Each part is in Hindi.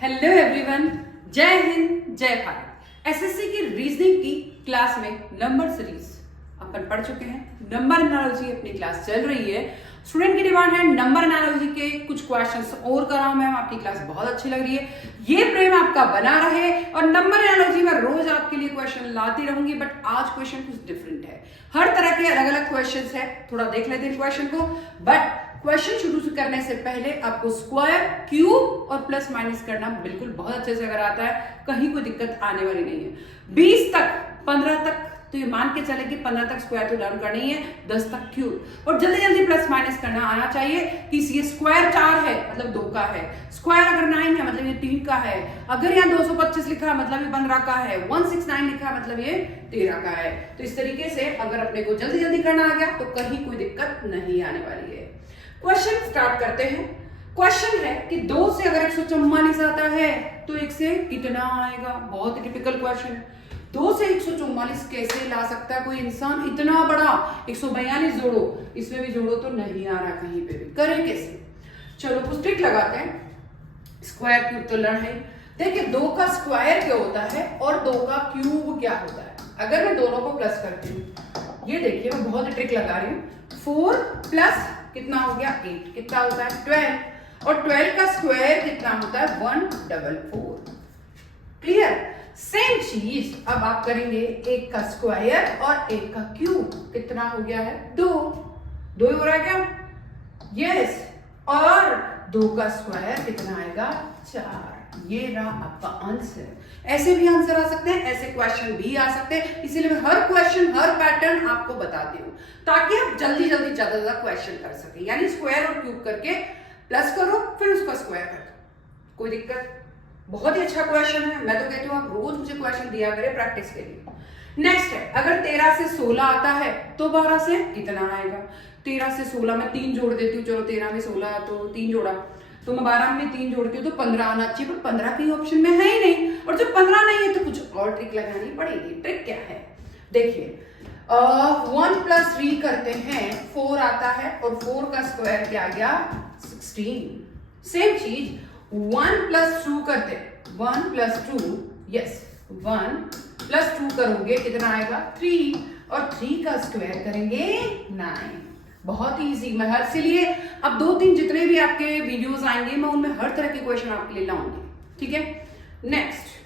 हेलो एवरीवन, जय हिंद जय भारत। एसएससी की रीजनिंग की क्लास में नंबर सीरीज अपन पढ़ चुके हैं। नंबर एनालॉजी अपनी क्लास चल रही है। स्टूडेंट की डिमांड है नंबर एनालॉजी के कुछ क्वेश्चंस और कराऊं मैम, आपकी क्लास बहुत अच्छी लग रही है। ये प्रेम आपका बना रहे और नंबर एनालॉजी में रोज आपके लिए क्वेश्चन लाती रहूंगी, बट आज क्वेश्चन कुछ डिफरेंट है। हर तरह के अलग अलग क्वेश्चंस है, थोड़ा देख लेते हैं क्वेश्चन को। बट क्वेश्चन शुरू करने से पहले आपको स्क्वायर, क्यूब और प्लस माइनस करना बिल्कुल बहुत अच्छे से अगर आता है, कहीं कोई दिक्कत आने वाली नहीं है। 20 तक, 15 तक तो ये मान के चले कि 15 तक स्क्वायर तो लर्न करनी है, 10 तक क्यूब, और जल्दी जल्दी प्लस माइनस करना आना चाहिए कि ये स्क्वायर 4 है मतलब 2 का है, स्क्वायर अगर 9 है मतलब ये 3 का है, अगर यहाँ 225 लिखा है मतलब ये 15 का है, 169 लिखा है मतलब ये 13 का है। तो इस तरीके से अगर अपने को जल्दी जल्दी करना आ गया तो कहीं कोई दिक्कत नहीं आने वाली है। क्वेश्चन स्टार्ट करते हैं। क्वेश्चन है कि 2 से अगर 144 आता है तो 1 से कितना आएगा। बहुत ही टिपिकल क्वेश्चन है। 2 से 144 कैसे ला सकता है कोई इंसान इतना बड़ा? 142 जोड़ो, इसमें भी जोड़ो तो नहीं आ रहा कहीं पे भी, करें कैसे? चलो कुछ ट्रिक लगाते हैं। स्क्वायर क्यूब तो लर्न है। देखिए 2 का स्क्वायर क्या होता है और 2 का क्यूब क्या होता है। अगर मैं दोनों को प्लस करती हूँ, ये देखिए मैं बहुत ट्रिक लगा रही हूँ। 4 प्लस कितना हो गया 8, कितना होता है 12, और 12 का स्क्वायर कितना होता है 144। क्लियर? सेम चीज अब आप करेंगे 1 का स्क्वायर और 1 का क्यूब, कितना हो गया है 2 हो रहा है क्या? यस। और 2 का स्क्वायर कितना आएगा 4। ये रहा आपका आंसर। ऐसे भी आंसर आ सकते हैं, ऐसे क्वेश्चन भी आ सकते हैं, इसीलिए मैं हर क्वेश्चन हर पैटर्न आपको बताती हूँ ताकि आप जल्दी जल्दी ज्यादा क्वेश्चन कर सके। यानी स्क्वायर और क्यूब करके प्लस करो फिर उसका स्क्वायर कर दो, कोई दिक्कत। बहुत ही अच्छा क्वेश्चन है। मैं तो कहती हूँ आप रोज मुझे क्वेश्चन दिया करें प्रैक्टिस के लिए। नेक्स्ट है, अगर 13 से 16 आता है तो 12 से कितना आएगा? 13 से 16 में 3 जोड़ देती हूँ। चलो 13 में 16 तो 3 जोड़ा, तो मैं 12 में 3 जोड़ती हूँ तो 15 आना चाहिए, पर 15 के ऑप्शन में है ही नहीं। और जब 15 नहीं है तो कुछ और ट्रिक लगानी पड़ेगी। ट्रिक क्या है? देखिए 1 प्लस 3 करते हैं, 4 आता है और 4 का स्क्वायर क्या आ गया 16। सेम चीज 1 प्लस 2 करते हैं, 1 प्लस 2, यस 1 प्लस 2 करोगे कितना आएगा 3, और 3 का स्क्वायर करेंगे 9। बहुत इजी। मैं हर से लिए अब 2-3 जितने भी आपके वीडियोस आएंगे मैं उनमें हर तरह के क्वेश्चन आपके लिए लाऊंगी, ठीक है। नेक्स्ट,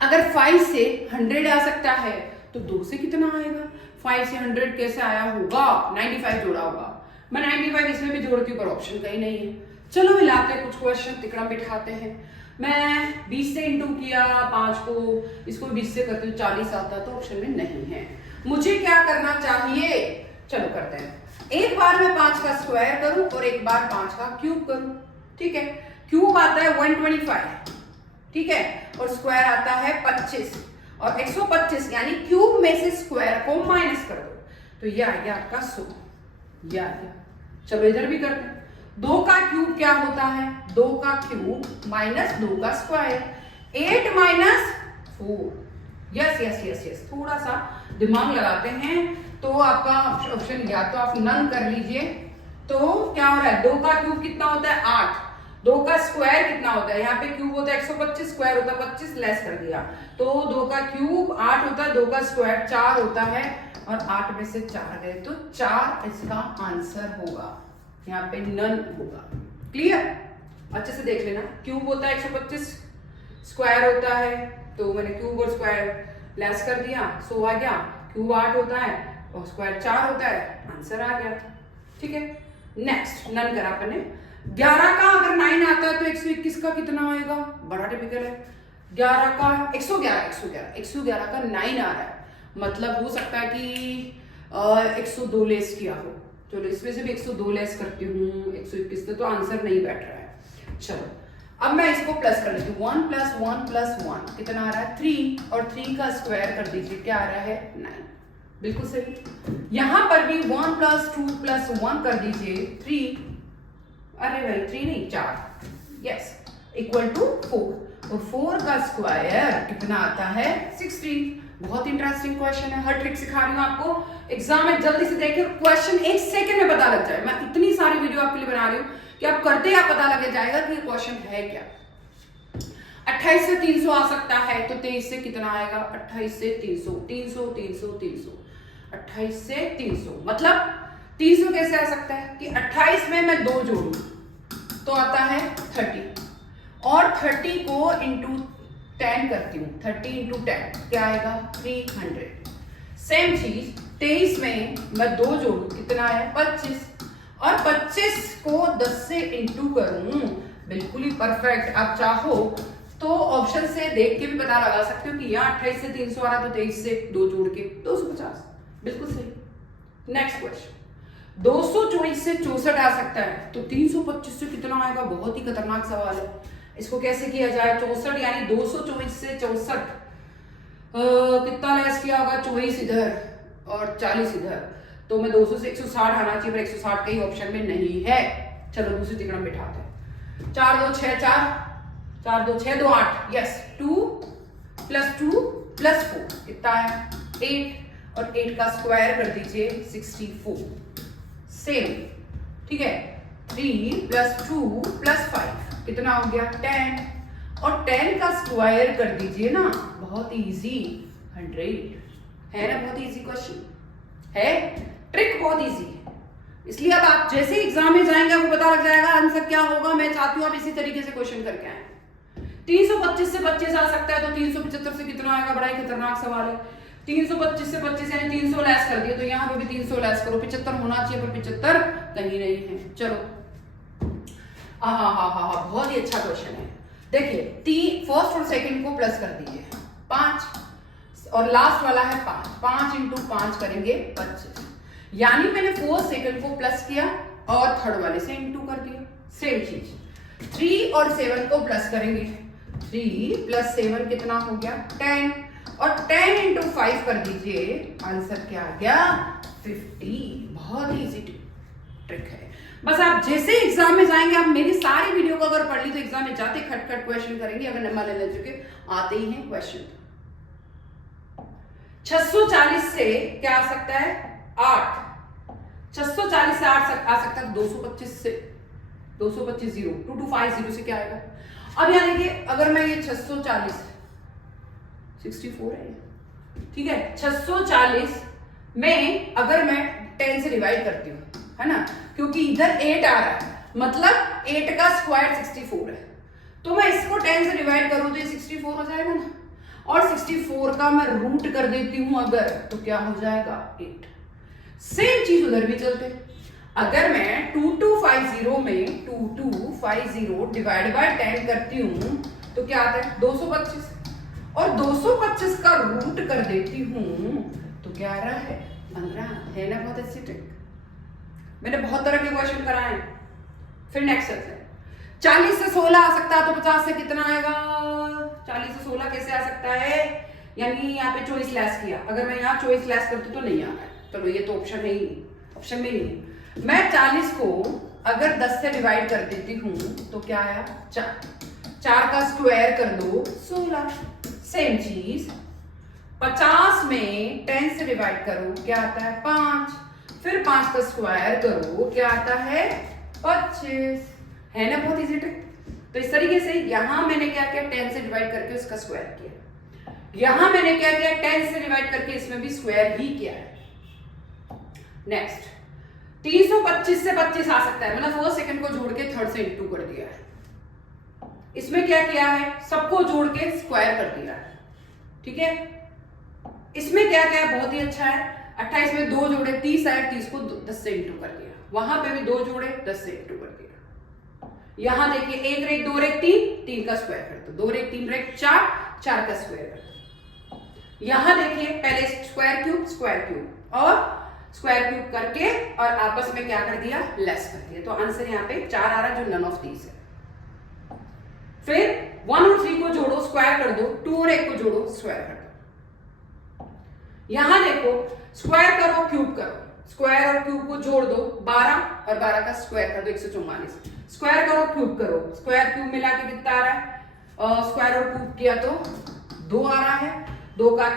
अगर 5 से 100 आ सकता है तो 2 से कितना आएगा? 5 से 100 कैसे आया होगा? 95 जोड़ा होगा। मैं 95 इसमें भी जोड़ती हूँ पर ऑप्शन कहीं नहीं है। चलो मिलाते हैं कुछ क्वेश्चन, तिकड़ा बिठाते हैं। मैं 20 से इंटू किया 5 को, इसको 20 से करती हूँ 40 आता तो ऑप्शन में नहीं है। मुझे क्या करना चाहिए? चलो करते हैं। एक बार मैं 5 का स्क्वायर करूं और एक बार 5 का क्यूब करूं, ठीक है। क्यूब आता है 125, ठीक है, और स्क्वायर आता है 25, और 125 यानी क्यूब में से स्क्वायर को माइनस कर दो तो ये आ गया आपका 100। ये आ गया। चलो इधर भी करते हैं। 2 का क्यूब क्या होता है? 2 का क्यूब माइनस 2 का square, 8 minus 4। Yes yes yes yes, थोड़ा सा दिमाग लगाते हैं तो आपका ऑप्शन या तो आप नन कर लीजिए। तो क्या हो रहा है? 2 का क्यूब कितना होता है 8, 2 का स्क्वायर कितना होता है? यहाँ पे क्यूब होता है 125, स्क्वायर होता है 25, लेस कर दिया तो 2 का क्यूब 8 होता है, 2 का स्क्वायर 4 होता है, और 8 में से 4 गए तो 4 इसका आंसर होगा। यहाँ पे नन होगा। क्लियर? अच्छे से देख लेना। क्यूब होता है 125, स्क्वायर होता है, तो मैंने क्यूब और स्क्वायर लेस कर दिया, 100 आ गया। क्यूब 8 होता है और स्क्वायर 4 होता है, आंसर आ गया, ठीक है। नेक्स्ट, नन करा अपने। 11 का अगर 9 आता है तो 121 का कितना आएगा? बड़ा टिपिकल है। 11 का 111 का 9 आ रहा है, मतलब हो सकता है कि 102 लेस किया हो। चलो इसमें से भी 102 लेस करती हूँ 121 से, तो आंसर नहीं बैठ रहा है। चलो अब मैं इसको प्लस कर लेती हूँ। 1 प्लस 1 प्लस 1 कितना आ रहा है 3, और 3 का स्क्वायर कर दीजिए, क्या आ रहा है 9। बिल्कुल सही। यहां पर भी 1 प्लस 2 प्लस 1 कर दीजिए 3, अरे भाई 3 नहीं 4, यस, इक्वल टू 4, और 4 का स्क्वायर कितना आता है 16। बहुत इंटरेस्टिंग क्वेश्चन है। हर ट्रिक सिखा रही हूँ आपको। एग्जाम में जल्दी से देखिए, क्वेश्चन 1 सेकंड में पता लग जाए। मैं इतनी सारी वीडियो आपके लिए बना रही हूँ कि आप करते आप पता लग जाएगा कि ये क्वेश्चन है क्या। 28 से 300 आ सकता है, तो 23 से कितना आएगा? 28 से 300, 300 300 300, 28 से 300 मतलब 300 कैसे आ सकता है कि 28 में मैं 2 जोड़ू तो आता है 30, और 30 को इंटू 10 करती हूँ, 30 इंटू 10 क्या आएगा? 300। सेम चीज 23 में मैं 2 जोड़ू कितना है? 25, और 25 को 10 से इंटू करूं, बिल्कुल ही परफेक्ट। आप चाहो तो ऑप्शन से देख के भी पता लगा सकते हो कि यहाँ 28 से 300 आ रहा तो 23 से 2 जोड़ के 250, बिल्कुल सही। नेक्स्ट क्वेश्चन, 224 से 64 आ सकता है, तो 325 से कितना आएगा? बहुत ही खतरनाक सवाल है। इसको कैसे किया जाए? 64 यानी 224 से 64 कितना लेस किया होगा? 24 इधर और 40 इधर, तो मैं 200 से 160 आना चाहिए, पर 160 कहीं ऑप्शन में नहीं है। चलो दूसरी तिकड़म बिठाते हैं। 4 2 6 4, 4 2 6 2 8, यस 2 + 2 + 4 कितना है? 8, और 8 का स्क्वायर कर दीजिए 64। सेम, ठीक है। 3 + 2 + 5 कितना हो गया? 10, और 10 का स्क्वायर कर दीजिए ना, बहुत इजी 100 है ना। बहुत इजी क्वेश्चन है, ट्रिक बहुत इजी है, इसलिए अब आप जैसे एग्जाम में जाएंगे आपको पता लग जाएगा आंसर क्या होगा। मैं चाहती हूँ आप इसी तरीके से क्वेश्चन करके आए। 325 से 25 आ सकता है, तो 375 से कितना आएगा? बड़ा ही खतरनाक सवाल है। 325 से 25 यानी 300 लेस कर दिए, तो यहाँ पे भी 300 लेस करो, 75 होना चाहिए, पर 75 कहीं नहीं है। चलो हाँ, बहुत ही अच्छा क्वेश्चन है। देखिए फर्स्ट और सेकंड को प्लस कर दीजिए 5, और लास्ट वाला है 5, 5 इंटू 5 करेंगे 25, यानी मैंने फोर्थ सेकंड को प्लस किया और थर्ड वाले से इंटू कर दिया। सेम चीज 3 और 7 को प्लस करेंगे, 3 + 7 कितना हो गया? 10, और 10 इंटू 5 कर दीजिए, आंसर क्या आ गया? 50। बहुत ही इजी ट्रिक है। बस आप जैसे एग्जाम में जाएंगे, आप मेरी सारी वीडियो को अगर पढ़ ली तो एग्जाम में जाते खटखट क्वेश्चन करेंगे, अगर नंबर ले ले चुके आते ही हैं क्वेश्चन। 640 से क्या आ सकता है? 8, 640 से 8 आ सकता है, 225 से 225 0, 2250 से क्या आएगा? अब यहाँ देखिए, अगर मैं ये 640 64 है, ठीक है, 640 में अगर मैं 10 से डिवाइड करती हूँ, है ना, क्योंकि इधर 8 आ रहा है, मतलब 8 का स्क्वायर 64 है, तो मैं इसको 10 से डिवाइड करूं तो ये 64 हो जाएगा ना, और 64 का मैं रूट कर देती हूं अगर, तो क्या हो जाएगा? 8। सेम चीज उधर भी चलते, अगर मैं 2250 में 2250 डिवाइड बाय 10 करती हूं तो क्या आता है? 225, और 225 का रूट कर देती हूं तो क्या आ रहा है? 15 है ना। बहुत अच्छी ट्रिक, मैंने बहुत तरह के क्वेश्चन कराए हैं। फिर नेक्स्ट है 40 से 16 आ सकता है, तो 50 से कितना आएगा? 40 से 16 कैसे आ सकता है? यानी यहाँ पे चॉइस लेस किया, अगर मैं यहाँ चॉइस लेस करती तो नहीं आ रहा है, चलो ये तो ऑप्शन है ही, ऑप्शन में नहीं है। मैं 40 को अगर 10 से डिवाइड कर देती हूँ तो क्या आया? 4, 4 का स्क्वायर कर दो 16। सेम चीज 50 में 10 से डिवाइड करो, क्या आता है? 5, फिर 5 का स्क्वायर करो, क्या आता है? 25, है ना। बहुत इजी ट्रिक। तो इस तरीके से यहां मैंने क्या किया? 10 से डिवाइड करके उसका स्क्वायर किया, यहां मैंने क्या किया? 10 से डिवाइड करके इसमें भी स्क्वायर ही किया है। नेक्स्ट 325 से 25 आ सकता है, मतलब फर्स्ट सेकंड को जोड़ के थर्ड से इंटू कर दिया है। इसमें क्या किया है? सबको जोड़ के स्क्वायर कर दिया है, ठीक है। इसमें क्या क्या है? बहुत ही अच्छा है। 28 में 2 जोड़े 30 आए, 30 को 10 से इंटू कर दिया, वहां पे भी 2 जोड़े 10 से इंटू कर दिया। यहां देखिए 1 रेख 2 रेख 3, 3 का स्क्वायर कर दो, 2 रेख 3 रेख 4, 4 का स्क्वायर कर दो। यहां देखिए पहले स्क्वायर क्यूब और स्क्वायर क्यूब करके और आपस में क्या कर दिया? लेस कर दिया, तो आंसर यहाँ पे 4 आ रहा है, जो नन ऑफ दीज है। फिर 1 और 3 को जोड़ो, स्क्वायर कर दो, 2 और 1 को जोड़ो, स्क्वायर कर दो। यहां देखो स्क्वायर करो क्यूब करो, स्क्वायर और क्यूब को जोड़ दो, 12 और 12 का स्क्वायर कर दो 144, स्क्वायर करो क्यूब करो, स्क्वायर क्यूब मिला के कितना आ रहा है? स्क्वायर और क्यूब किया तो 2 आ रहा है, 2 का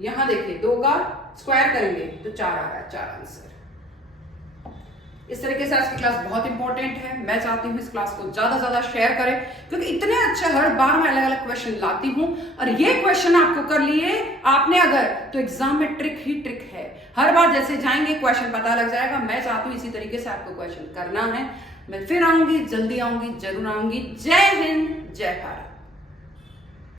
यहां देखिए 2 का स्क्वायर करेंगे तो 4 आ रहा है, 4 आंसर। इस तरीके से आज की क्लास बहुत इंपॉर्टेंट है। मैं चाहती हूँ इस क्लास को ज्यादा से ज्यादा शेयर करें, क्योंकि इतने अच्छे हर बार मैं अलग अलग क्वेश्चन लाती हूँ और ये क्वेश्चन आपको कर लिए आपने अगर तो एग्जाम में ट्रिक ही ट्रिक है। हर बार जैसे जाएंगे क्वेश्चन पता लग जाएगा। मैं चाहती हूँ इसी तरीके से आपको क्वेश्चन करना है। मैं फिर आऊंगी, जल्दी आऊंगी, जरूर आऊंगी। जय हिंद, जय भारत।